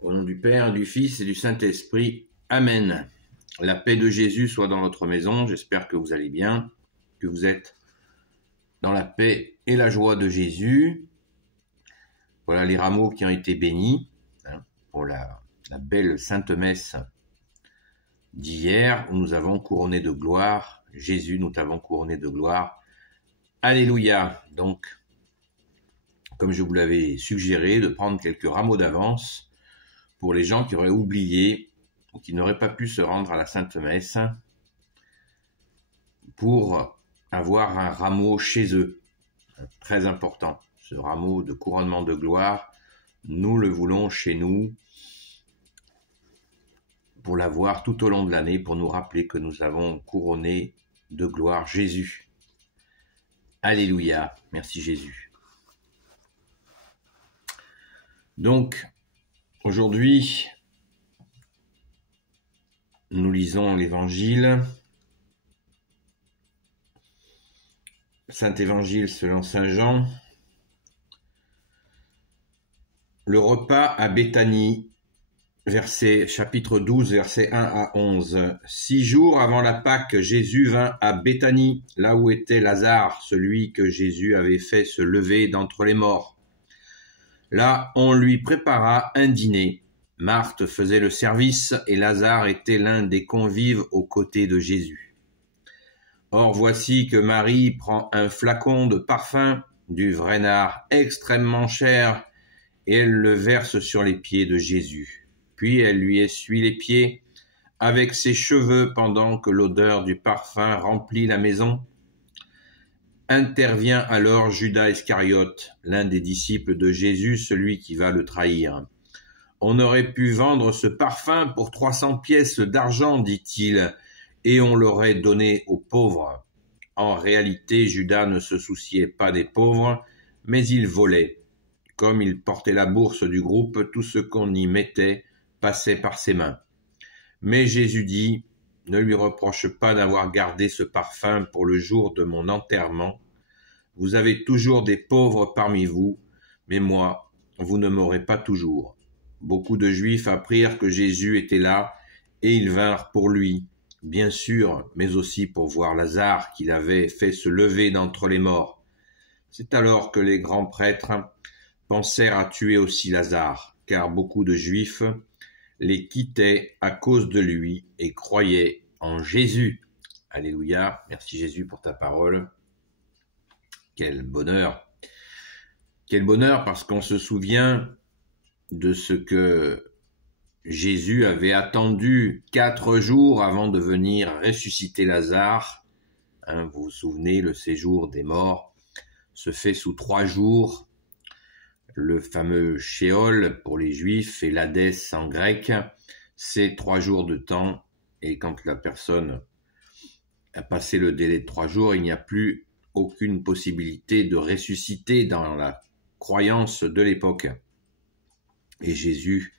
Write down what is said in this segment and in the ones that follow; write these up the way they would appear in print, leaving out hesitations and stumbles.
Au nom du Père, du Fils et du Saint-Esprit. Amen. La paix de Jésus soit dans votre maison. J'espère que vous allez bien, que vous êtes dans la paix et la joie de Jésus. Voilà les rameaux qui ont été bénis pour la belle Sainte Messe d'hier où nous avons couronné de gloire. Jésus, nous t'avons couronné de gloire. Alléluia. Donc, comme je vous l'avais suggéré, de prendre quelques rameaux d'avance pour les gens qui auraient oublié ou qui n'auraient pas pu se rendre à la Sainte Messe pour avoir un rameau chez eux. Très important, ce rameau de couronnement de gloire, nous le voulons chez nous pour l'avoir tout au long de l'année, pour nous rappeler que nous avons couronné de gloire Jésus. Alléluia, merci Jésus. Donc, aujourd'hui, nous lisons l'Évangile, Saint-Évangile selon Saint Jean, le repas à Béthanie, chapitre 12, versets 1 à 11. 6 jours avant la Pâque, Jésus vint à Béthanie, là où était Lazare, celui que Jésus avait fait se lever d'entre les morts. Là, on lui prépara un dîner. Marthe faisait le service et Lazare était l'un des convives aux côtés de Jésus. Or voici que Marie prend un flacon de parfum, du vrai nard extrêmement cher, et elle le verse sur les pieds de Jésus. Puis elle lui essuie les pieds avec ses cheveux pendant que l'odeur du parfum remplit la maison. Intervient alors Judas Iscariote, l'un des disciples de Jésus, celui qui va le trahir. On aurait pu vendre ce parfum pour 300 pièces d'argent, dit-il, et on l'aurait donné aux pauvres. En réalité, Judas ne se souciait pas des pauvres, mais il volait. Comme il portait la bourse du groupe, tout ce qu'on y mettait passait par ses mains. Mais Jésus dit, « Ne lui reproche pas d'avoir gardé ce parfum pour le jour de mon enterrement. Vous avez toujours des pauvres parmi vous, mais moi, vous ne m'aurez pas toujours. » Beaucoup de Juifs apprirent que Jésus était là, et ils vinrent pour lui, bien sûr, mais aussi pour voir Lazare qu'il avait fait se lever d'entre les morts. C'est alors que les grands prêtres pensèrent à tuer aussi Lazare, car beaucoup de Juifs les quittaient à cause de lui et croyaient en Jésus. Alléluia, merci Jésus pour ta parole. Quel bonheur parce qu'on se souvient de ce que Jésus avait attendu 4 jours avant de venir ressusciter Lazare. Vous vous souvenez, le séjour des morts se fait sous 3 jours. Le fameux Sheol pour les Juifs et l'Hadès en grec, c'est 3 jours de temps. Et quand la personne a passé le délai de 3 jours, il n'y a plus aucune possibilité de ressusciter dans la croyance de l'époque. Et Jésus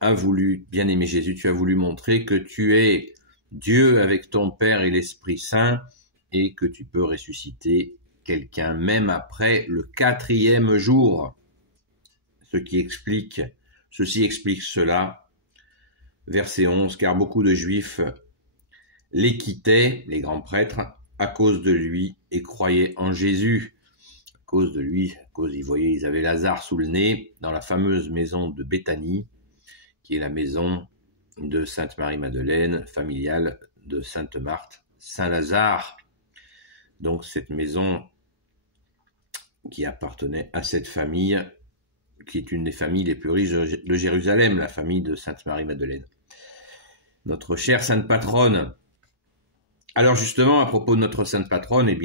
a voulu, bien-aimé Jésus, tu as voulu montrer que tu es Dieu avec ton Père et l'Esprit Saint et que tu peux ressusciter quelqu'un même après le 4e jour. Ceci explique cela. Verset 11, car beaucoup de Juifs les quittaient, les grands prêtres, à cause de lui et croyaient en Jésus. À cause de lui, ils avaient Lazare sous le nez dans la fameuse maison de Béthanie, qui est la maison de Sainte Marie-Madeleine, familiale de Sainte Marthe, Saint-Lazare. Donc cette maison qui appartenait à cette famille, qui est une des familles les plus riches de Jérusalem, la famille de Sainte Marie-Madeleine. Notre chère Sainte Patronne. Alors justement, à propos de notre Sainte Patronne,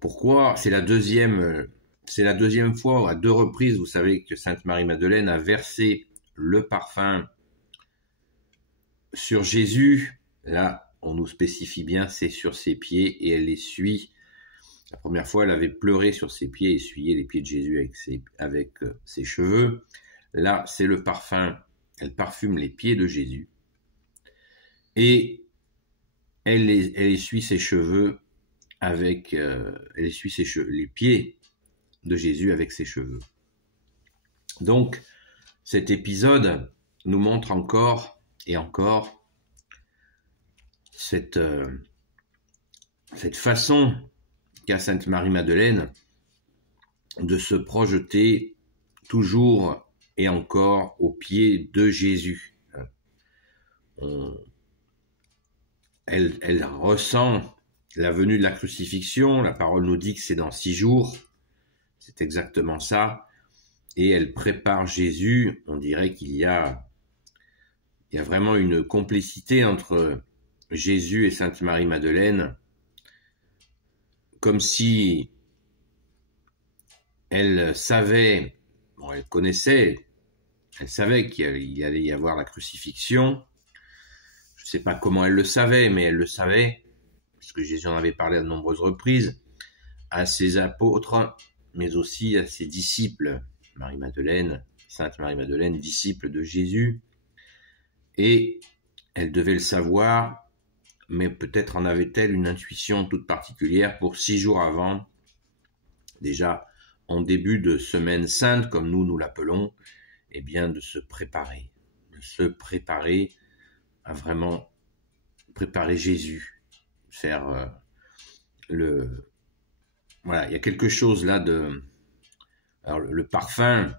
pourquoi c'est la deuxième fois, à 2 reprises, vous savez que Sainte Marie-Madeleine a versé le parfum sur Jésus. Là, on nous spécifie bien, c'est sur ses pieds et elle essuie. La première fois, elle avait pleuré sur ses pieds, essuyé les pieds de Jésus avec ses cheveux. Là, c'est le parfum. Elle parfume les pieds de Jésus. Et elle essuie ses cheveux les pieds de Jésus avec ses cheveux. Donc, cet épisode nous montre encore et encore cette façon qu'a Sainte Marie-Madeleine de se projeter toujours et encore aux pieds de Jésus. Elle ressent la venue de la crucifixion, la parole nous dit que c'est dans 6 jours, c'est exactement ça, et elle prépare Jésus. On dirait qu'il y a vraiment une complicité entre Jésus et Sainte Marie-Madeleine, comme si elle savait, elle connaissait, elle savait qu'il allait y avoir la crucifixion. Je ne sais pas comment elle le savait, mais elle le savait, puisque Jésus en avait parlé à de nombreuses reprises, à ses apôtres, mais aussi à ses disciples. Marie-Madeleine, Sainte Marie-Madeleine, disciple de Jésus, et elle devait le savoir, mais peut-être en avait-elle une intuition toute particulière pour 6 jours avant, déjà en début de semaine sainte, comme nous l'appelons, eh bien de se préparer à vraiment préparer Jésus, faire voilà, il y a quelque chose là de... Alors le parfum,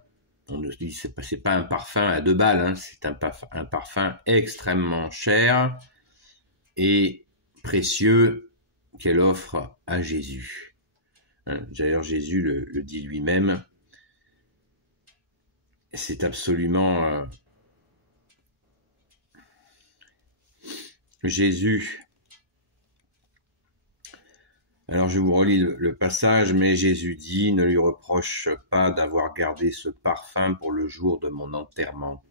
on nous dit c'est pas un parfum à 2 balles, hein, c'est un parfum extrêmement cher et précieux qu'elle offre à Jésus. D'ailleurs, Jésus le dit lui-même, c'est absolument... Jésus... Alors je vous relis le passage, mais Jésus dit, ne lui reproche pas d'avoir gardé ce parfum pour le jour de mon enterrement.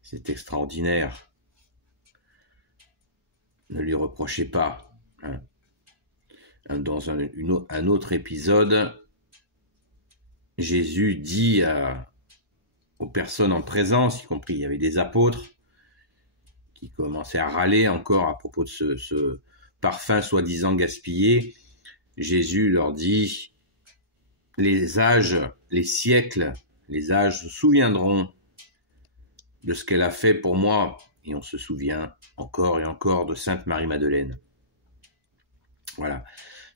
C'est extraordinaire. Ne lui reprochez pas. Dans un autre épisode, Jésus dit aux personnes en présence, y compris il y avait des apôtres, qui commençaient à râler encore à propos de ce parfum soi-disant gaspillé. Jésus leur dit, les âges, les siècles, les âges se souviendront de ce qu'elle a fait pour moi, et on se souvient encore et encore de Sainte Marie-Madeleine. Voilà.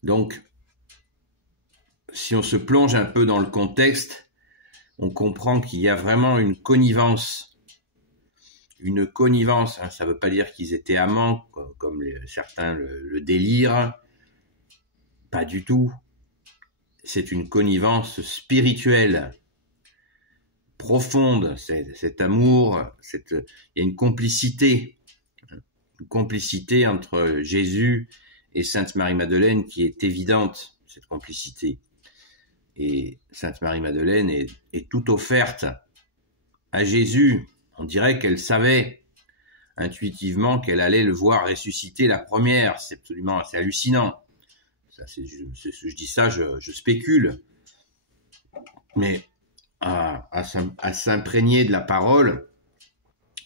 Donc, si on se plonge un peu dans le contexte, on comprend qu'il y a vraiment une connivence. Une connivence, hein, ça ne veut pas dire qu'ils étaient amants, comme certains le délirent. Pas du tout. C'est une connivence spirituelle, profonde, cet amour, il y a une complicité entre Jésus et Sainte Marie-Madeleine qui est évidente, cette complicité. Et Sainte Marie-Madeleine est toute offerte à Jésus. On dirait qu'elle savait intuitivement qu'elle allait le voir ressusciter la première. C'est absolument assez hallucinant. Je dis ça, je spécule. Mais à s'imprégner de la parole,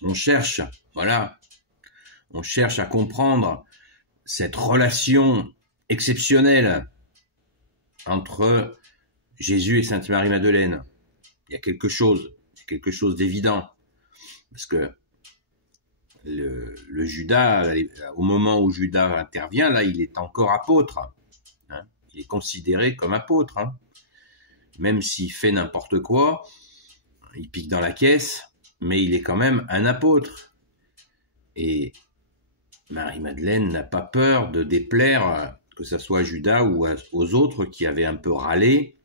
on cherche, voilà, on cherche à comprendre cette relation exceptionnelle entre Jésus et Sainte Marie-Madeleine. Il y a quelque chose d'évident. Parce que le Judas, au moment où Judas intervient, là, il est encore apôtre. Hein, il est considéré comme apôtre. Hein, même s'il fait n'importe quoi, il pique dans la caisse, mais il est quand même un apôtre. Et Marie-Madeleine n'a pas peur de déplaire, que ce soit à Judas ou aux autres qui avaient un peu râlé.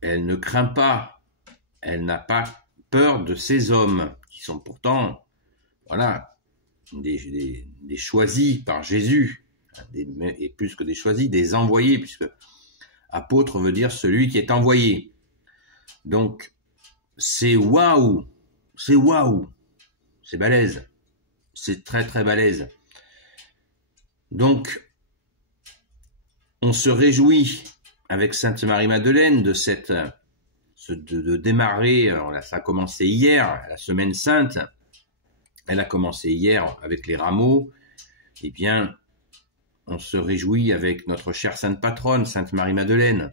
Elle ne craint pas. Elle n'a pas peur de ces hommes qui sont pourtant, voilà, des choisis par Jésus, et plus que des choisis, des envoyés, puisque apôtre veut dire celui qui est envoyé. Donc, c'est waouh, c'est balèze, c'est très très balèze. Donc, on se réjouit avec Sainte Marie-Madeleine de démarrer. Alors là, ça a commencé hier, la semaine sainte. Elle a commencé hier avec les rameaux. Eh bien, on se réjouit avec notre chère sainte patronne, Sainte Marie-Madeleine.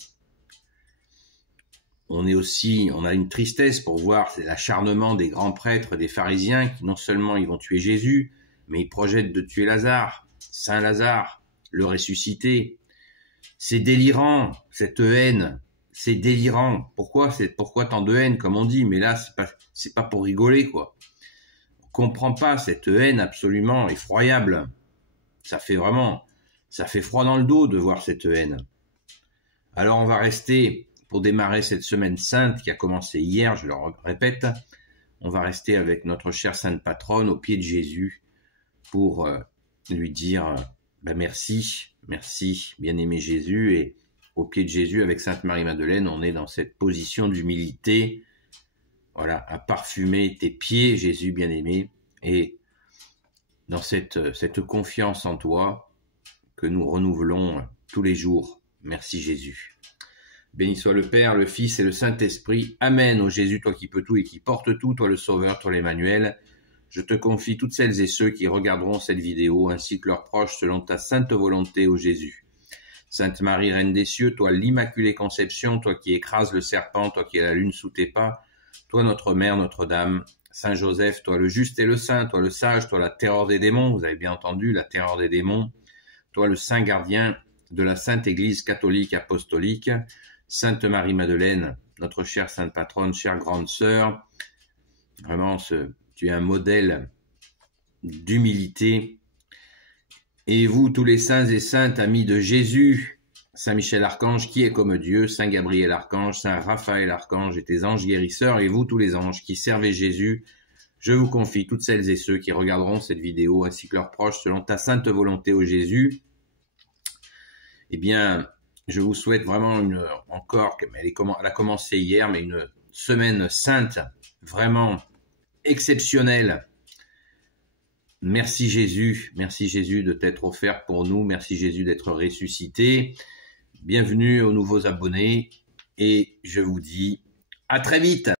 on a une tristesse pour voir l'acharnement des grands prêtres, des pharisiens, qui non seulement ils vont tuer Jésus, mais ils projettent de tuer Lazare, Saint Lazare, le ressuscité. C'est délirant, cette haine, c'est délirant. Pourquoi tant de haine, comme on dit? Mais là, c'est pas pour rigoler, quoi. On comprend pas cette haine absolument effroyable. Ça fait froid dans le dos de voir cette haine. Alors on va rester, pour démarrer cette semaine sainte qui a commencé hier, je le répète, on va rester avec notre chère sainte patronne au pied de Jésus pour lui dire merci, bien-aimé Jésus. Et au pied de Jésus, avec Sainte Marie-Madeleine, on est dans cette position d'humilité, voilà, à parfumer tes pieds, Jésus bien-aimé, et dans cette confiance en toi que nous renouvelons tous les jours. Merci Jésus. Béni soit le Père, le Fils et le Saint-Esprit. Amen. Ô Jésus, toi qui peux tout et qui portes tout, toi le Sauveur, toi l'Emmanuel. Je te confie toutes celles et ceux qui regarderont cette vidéo, ainsi que leurs proches, selon ta sainte volonté, ô Jésus. Sainte Marie, Reine des cieux, toi l'Immaculée Conception, toi qui écrases le serpent, toi qui es la lune sous tes pas, toi notre Mère, Notre-Dame, Saint Joseph, toi le juste et le saint, toi le sage, toi la terreur des démons, vous avez bien entendu, la terreur des démons, toi le saint gardien de la Sainte Église catholique apostolique, Sainte Marie-Madeleine, notre chère sainte patronne, chère grande sœur, vraiment tu es un modèle d'humilité. Et vous, tous les saints et saintes amis de Jésus, Saint Michel Archange, qui est comme Dieu, Saint Gabriel Archange, Saint Raphaël Archange et tes anges guérisseurs, et vous, tous les anges qui servez Jésus, je vous confie toutes celles et ceux qui regarderont cette vidéo, ainsi que leurs proches, selon ta sainte volonté, ô Jésus. Eh bien, je vous souhaite vraiment elle a commencé hier, mais une semaine sainte, vraiment exceptionnelle. Merci Jésus de t'être offert pour nous, merci Jésus d'être ressuscité. Bienvenue aux nouveaux abonnés et je vous dis à très vite.